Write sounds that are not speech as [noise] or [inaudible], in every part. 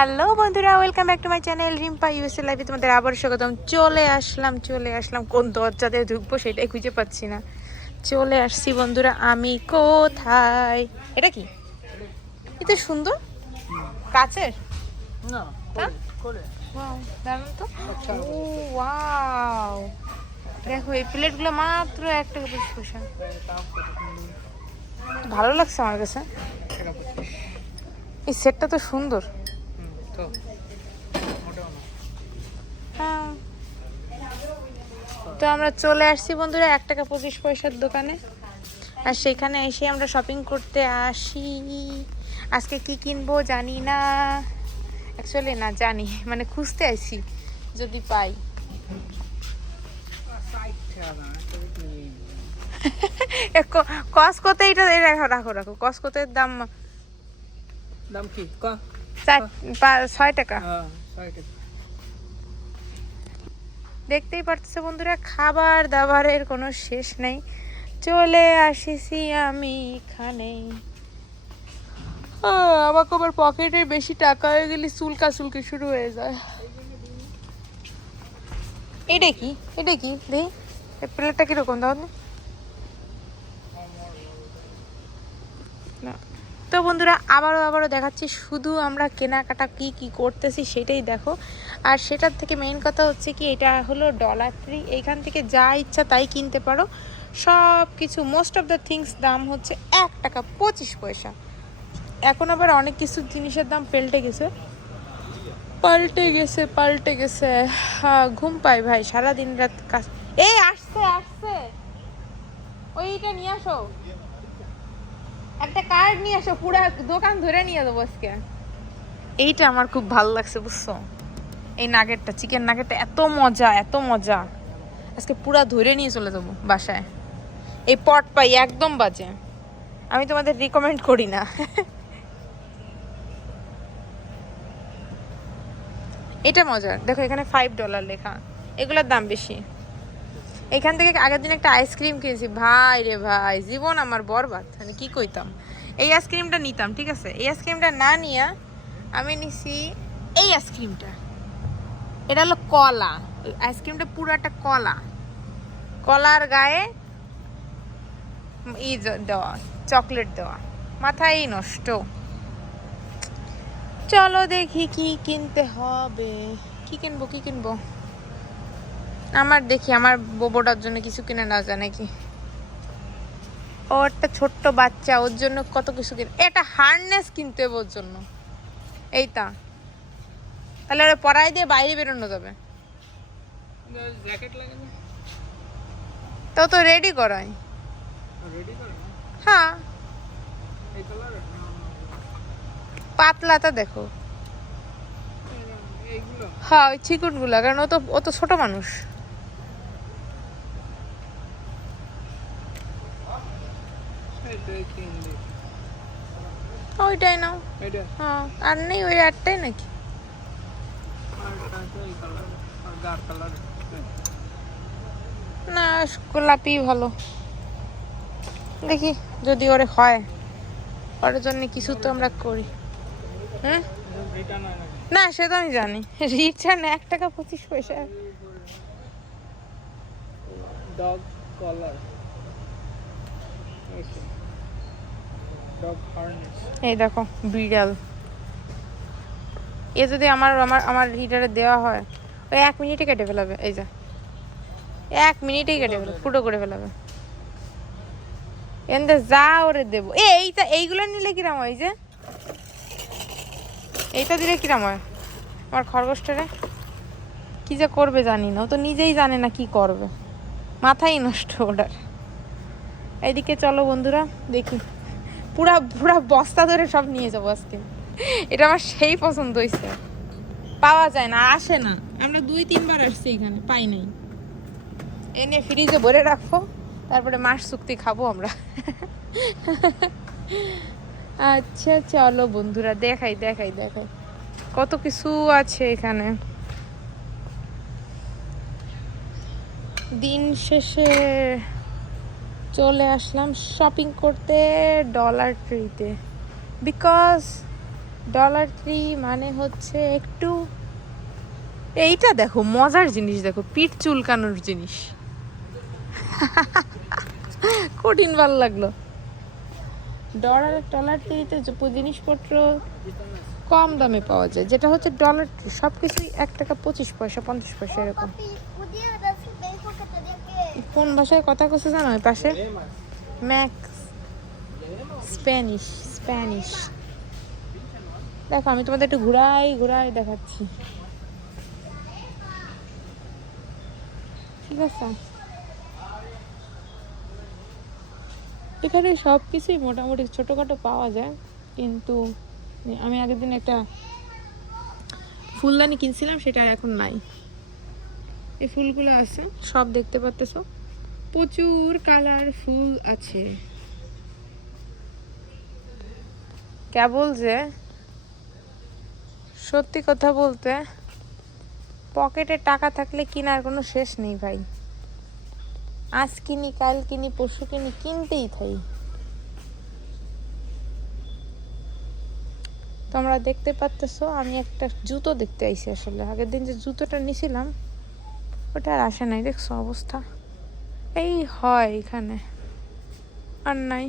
Hello বন্ধুরা welcome back to my channel Rimpa USA লাইভে তোমাদের আবার স্বাগতম। চলে আসলাম চলে আসলাম। কোন দরজাতে ঢুকবো সেটাই খুঁজে পাচ্ছি না। চলে আসছি বন্ধুরা আমি কোথায়? এটা কি? এটা সুন্দর? কাছের? না হ্যাঁ? আচ্ছা। ও ওয়াও দেখো এই প্লেটগুলো মাত্র এক টাকা পঁচিশ পয়সা। ভালো লাগছে আমার কাছে। এই সেটটা তো সুন্দর। তো মোটাও না। হ্যাঁ। তো আমরা চলে আসছি বন্ধুরা এক টাকা পঁচিশ পয়সার দোকানে। আর সেখানে এসে আমরা শপিং করতে আসি। আজকে কি কিনবো জানি না। অ্যাকচুয়ালি না জানি। মানে খুঁজতে আসি যদি পাই। কস কসকোতে এটা রাখো রাখো রাখো। কসকোতে দাম দাম কি? ছয় টাকা। হ্যাঁ। দেখতেই পারতেছে বন্ধুরা খাবার দাবারের কোনো শেষ নেই। চলে আসিছি আমি এখানে। আহ, আমাকে আবার পকেটের বেশি টাকা হয়ে গেলে চুলকা চুলকি শুরু হয়ে যায়। এটা কি? এটা কি? দেখি এই প্লেটটা কীরকম? দাও না। তো বন্ধুরা, আবারও আবারও দেখাচ্ছি শুধু আমরা কেনাকাটা কি কি করতেছি সেটাই দেখো। আর সেটার থেকে মেইন কথা হচ্ছে কি, এটা হলো ডলার ট্রি এইখান থেকে যা ইচ্ছা তাই কিনতে পারো। সব কিছু মোস্ট অফ দ্য থিংস দাম হচ্ছে এক টাকা পঁচিশ পয়সা। এখন আবার অনেক কিছু জিনিসের দাম পাল্টে গেছে। পাল্টে গেছে পাল্টে গেছে। ঘুম পাই ভাই সারা দিন রাত কাজ এই, আসছে আসছে। ওইটা নিয়ে আসো। একটা কার্ড নিয়ে আসো পুরো দোকান ধরে নিয়ে যাব আজকে। এইটা আমার খুব ভালো লাগছে, বুঝছ? এই নাগেটটা, চিকেন নাগেটটা, এত মজা এত মজা। আজকে পুরা ধরে নিয়ে চলে যাব বাসায়। এই পট পাই একদম বাজে। আমি তোমাদের রিকমেন্ড করি না। এটা মজার। দেখো, এখানে ফাইভ ডলার লেখা। এগুলোর দাম বেশি। এখান থেকে আগের দিন একটা আইসক্রিম কিনেছি। ভাই রে ভাই, জীবন আমার বরবাদ। মানে কি কইতাম? এই আইসক্রিমটা নিতাম, ঠিক আছে? এই আইসক্রিমটা না নিয়া আমি নিছি এই আইসক্রিমটা এটা হলো কলা। আইসক্রিমটা পুরো একটা কলা। কলার গায়ে ই দেওয়া চকলেট দেওয়া। মাথায় নষ্ট। চলো দেখি কি কিনতে হবে। কি কিনবো কি কিনবো? আমার দেখি, আমার বোবোটার জন্য কিছু কিনে না যায় নাকি? ও একটা ছোট্ট বাচ্চা, ওর জন্য কত কিছু কিনে। এটা হার্নেস কিনতে হবে ওর জন্য। এইটা। তাহলে ওরা পরাই দিয়ে বাইরে বেরোনো যাবে। তো তো রেডি করাই হ্যাঁ। পাতলাটা দেখো। হ্যাঁ ওই চিকুনগুলো, কারণ ও তো ও তো ছোট মানুষ এটা তিন দিন ওইটাই নাও হ্যাঁ আর নেই ওই একটাই নাকি না গোলাপি ভালো. দেখি যদি ওরে হয় ওর জন্য কিছু তো আমরা করি। হয় না সে তো আমি জানি। রিটার্ন এক টাকা পঁচিশ পয়সা। ডগ কলার এই দেখো বিড়াল। এ যদি আমার আমার আমার হিটারে দেওয়া হয় ওই এক মিনিটে কেটে ফেলাবে এই যা। এক মিনিটেই কেটে ফেলাবে ফুটো করে ফেলাবে। এনতে যা ওরে দেবো। এ এইটা এইগুলো নিলে কিরাম হয় যে? এইটা দিলে কিরাম হয়? আমার খরগোশটারে কি যে করবে জানি না ও তো নিজেই জানে না কি করবে। মাথাই নষ্ট ওটার। এইদিকে চলো বন্ধুরা দেখি। পুরা পুরা বস্তা ধরে সব নিয়ে যাব আজকে। এটা আমার সেই পছন্দ হয়েছে পাওয়া যায় না আসে না। আমরা দুই, তিনবার আসছি এখানে, পাই নাই। এনে ফ্রিজে ভরে রাখব, তারপরে মাস চুক্তি খাব আমরা। আচ্ছা চলো বন্ধুরা, দেখাই দেখাই দেখাই। কত কিছু আছে এখানে। দিন শেষে চলে আসলাম শপিং করতে ডলার ট্রিতে বিকজ ডলার ট্রি মানে হচ্ছে একটু এইটা দেখো, মজার জিনিস দেখো, পিঠ চুলকানোর জিনিস। [laughs] কঠিন ভালো লাগল। ডলার ডলার ট্রিতে জিনিসপত্র কম দামে পাওয়া যায়, যেটা হচ্ছে ডলার সব কিছুই এক টাকা পঁচিশ পয়সা, পঞ্চাশ পয়সা এরকম। কোন ভাষায় কথা কছে জানো ওই পাশে? ম্যাক্স। Spanish Spanish. দেখো, আমি তোমাদের একটু ঘুরাই ঘুরাই দেখাচ্ছি। ঠিক আছে? এখানে সব কিছুই মোটামুটি ছোটোখাটো পাওয়া যায়, কিন্তু আমি আগের দিন একটা ফুলদানি কিনছিলাম, সেটা এখন নাই। এই ফুলগুলো আছে। সব দেখতে পারতেছো? প্রচুর কালার ফুল আছে। কেবল যে সত্যি কথা বলতে পকেটে টাকা থাকলে কেনার কোনো শেষ নেই ভাই। আজ কিনি কাল কিনি পরশু কিনি কিনতেই থাই। তোমরা দেখতে পাচ্তেছো আমি একটা জুতো দেখতে আইছি আসলে। আগের দিন যে জুতোটা নিছিলাম ওটা আর আসে নাই, দেখছ অবস্থা। এই হয় এখানে। আর নাই।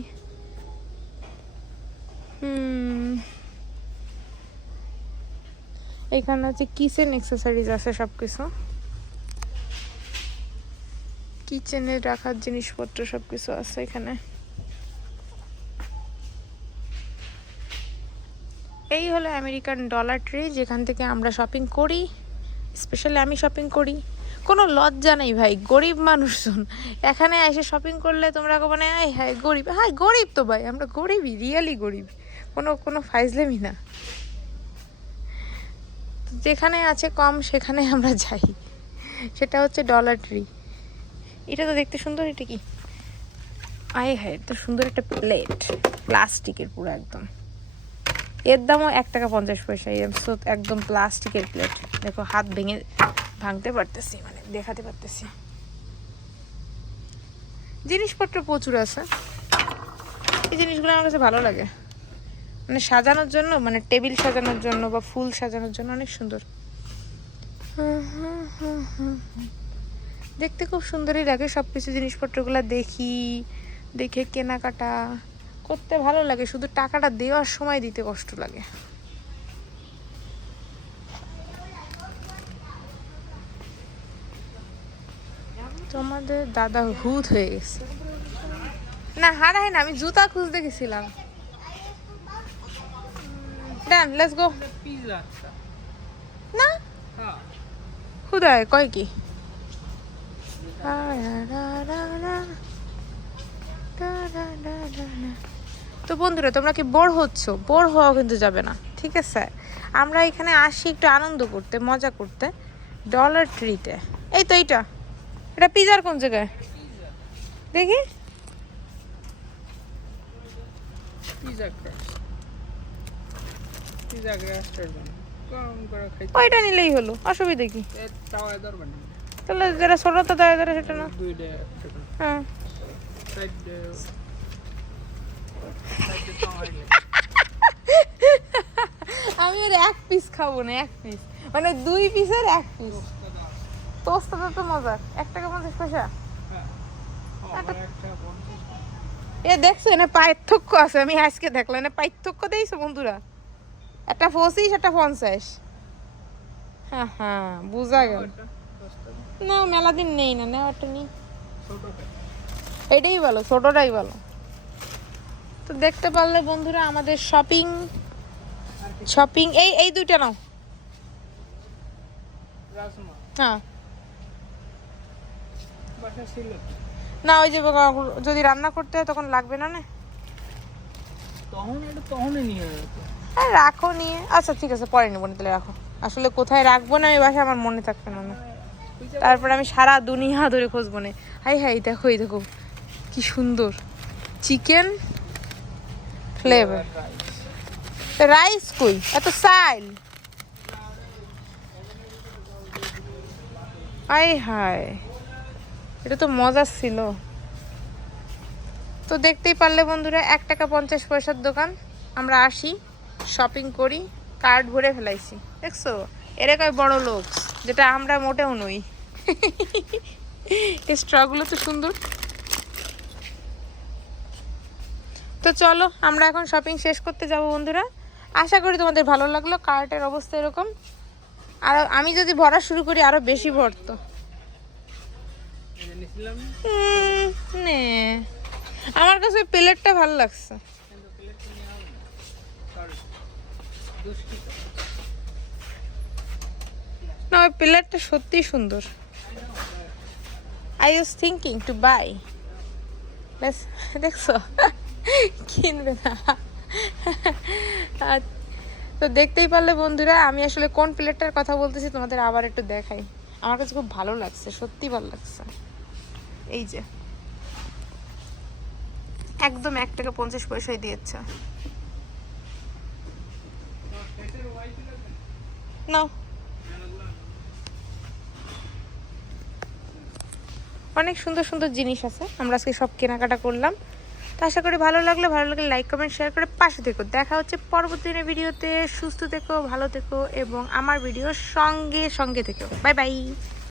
এখানে হচ্ছে কিচেন এক্সেসরিজ আছে সব কিছু কিচেনে রাখার জিনিসপত্র সব কিছু আছে এখানে। এই হলো আমেরিকান ডলার ট্রি যেখান থেকে আমরা শপিং করি। স্পেশালি আমি শপিং করি। কোনো লজ্জা নেই ভাই, গরিব মানুষজন। এখানে এসে শপিং করলে তোমরা মানে আয় হ্যাঁ গরিব। হ্যাঁ গরিব তো ভাই, আমরা গরিবই রিয়েলি গরিব। কোনো কোনো ফাইজলেমি না। যেখানে আছে কম, সেখানে আমরা যাই। সেটা হচ্ছে ডলার ট্রি এটা তো দেখতে সুন্দর, এটা কি? আয় হ্যাঁ তো সুন্দর একটা প্লেট প্লাস্টিকের পুরো একদম। এর দামও এক টাকা পঞ্চাশ পয়সা একদম প্লাস্টিকের প্লেট দেখো, হাত ভেঙে ভাঙতে পারতেছি মানে দেখাতে পারতেছি। জিনিসপত্র প্রচুর আছে। এই জিনিসগুলো আমার কাছে ভালো লাগে। মানে সাজানোর জন্য মানে টেবিল সাজানোর জন্য বা ফুল সাজানোর জন্য অনেক সুন্দর। দেখতে খুব সুন্দরই লাগে সব কিছু জিনিসপত্রগুলো দেখি, দেখে কেনাকাটা করতে ভালো লাগে। শুধু টাকাটা দেওয়ার সময় দিতে কষ্ট লাগে। তোমাদের দাদা হুত হয়ে গেছে। না হারাই না, আমি জুতা খুঁজতে গেছিলাম। ডান লেটস গো না? হ্যাঁ খুদায় কয় কি? তো বন্ধুরা, তোমরা কি বোর হচ্ছ? বোর হওয়া কিন্তু যাবে না, ঠিক আছে? আমরা এখানে আসি একটু আনন্দ করতে, মজা করতে ডলার ট্রিতে এই তো এইটা। এটা পিজার কোন জায়গায়? দেখি। ওইটা নিলেই হলো অসুবিধা কি? তাহলে ছোটো তো দেয় ধরে সেটা না। হ্যাঁ। আমি ওর এক পিস খাব না এক পিস মানে দুই পিসের এক পিস তোস্তাটা তো মজার। এক টাকা পঞ্চাশ পয়সা? হ্যাঁ। একটা পঞ্চাশ এ দেখছ এনে পার্থক্য আছে আমি আজকে দেখলাম। এনে পার্থক্য দিয়েছ বন্ধুরা? একটা পঁচিশ একটা পঞ্চাশ। হ্যাঁ হ্যাঁ বোঝা গেল। না মেলা দিন নেই না নেওয়ারটা নেই এটাই ভালো ছোটটাই ভালো। তো দেখতে পারলে বন্ধুরা আমাদের শপিং শপিং এই এই দুইটা নাও। হ্যাঁ। না ওই যে যদি রান্না করতে হয় তখন লাগবে না না? তখন এটা তখনই নিয়ে আর রাখো নিয়ে। আচ্ছা ঠিক আছে পরে নেব না তাহলে রাখো। আসলে কোথায় রাখব না আমি বাসায় আমার মনে থাকবে না না। তারপর আমি সারা দুনিয়া ধরে খুঁজবো না। হাই হাই দেখো এই দেখো কি সুন্দর। চিকেন ফ্লেভার রাইস কই? এত সাইল আই হায়। এটা তো মজার ছিল। তো দেখতেই পারলে বন্ধুরা, এক টাকা পঞ্চাশ পয়সার দোকান। আমরা আসি শপিং করি কার্ড ভরে ফেলাইছি। দেখছ? এরা কয় বড় লোক, যেটা আমরা মোটেও নই। এই স্ট্রগুলো তো সুন্দর। তো চলো, আমরা এখন শপিং শেষ করতে যাব বন্ধুরা। আশা করি তোমাদের ভালো লাগল কার্টের অবস্থা এরকম। আর আমি যদি ভরা শুরু করি, আরও বেশি ভরতো। না। আমার কাছে প্লেটটা ভালো লাগছে। না। ওই প্লেটটা সত্যিই সুন্দর। I was thinking to buy ব্যাস দেখছ? কিনবে না। তো দেখতেই পারলে বন্ধুরা আমি আসলে কোন প্লেটটার কথা বলতেছি তোমাদের আবার একটু দেখাই। আমার কাছে খুব ভালো লাগছে সত্যি ভালো লাগছে। এই যে। একদম এক টাকা পঞ্চাশ পয়সায় দিয়েছে। নাও। অনেক সুন্দর সুন্দর জিনিস আছে। আমরা আজকে সব কেনাকাটা করলাম। তো আশা করি ভালো লাগলে ভালো লাগলে লাইক কমেন্ট শেয়ার করে পাশে থেকো। দেখা হচ্ছে পরবর্তী দিনের ভিডিওতে। সুস্থ থেকো, ভালো থেকো এবং আমার ভিডিওর সঙ্গে সঙ্গে থেকো। Bye bye